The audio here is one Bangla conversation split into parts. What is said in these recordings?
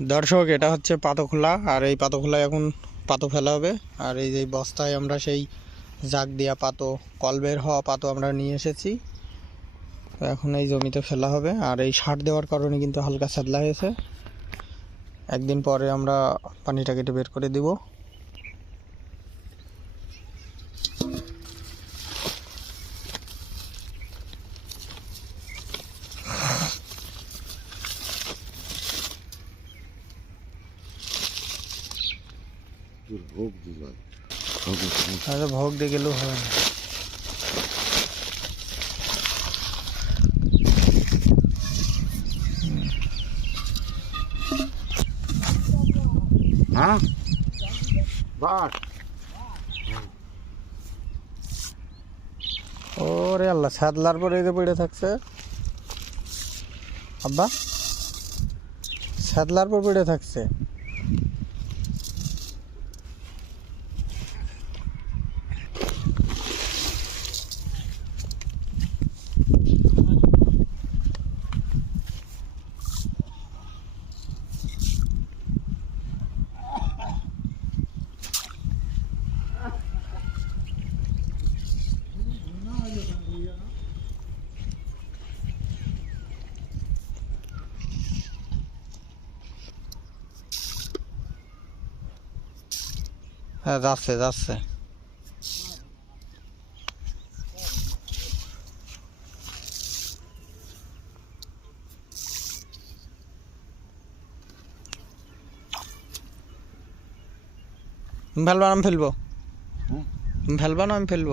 দর্শক, এটা হচ্ছে পাতখোলা, আর এই পাতখোলায় এখন পাতো ফেলা হবে। আর এই যে বস্তায় আমরা সেই জাগ দিয়া পাতো, কল বের হওয়া পাতো আমরা নিয়ে এসেছি। তো এখন এই জমিতে ফেলা হবে। আর এই সার দেওয়ার কারণে কিন্তু হালকা সাদলা হয়েছে। একদিন পরে আমরা পানিটা কেটে বের করে দিব। ভোগ দিল তাহলে ভোগ দিয়ে গেলেও হবে না হ্যাঁ বাস ওরে আল্লাহ স্যাদলার পরে এই যে পড়ে থাকছে আব্বা স্যাদলার পর পড়ে থাকছে হ্যাঁ যাচ্ছে যাচ্ছে। ফেলবা আমি ফেলব? না আমি ফেলব।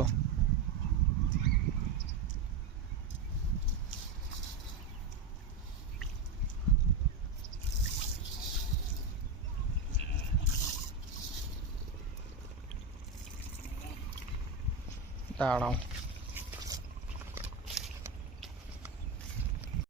Tao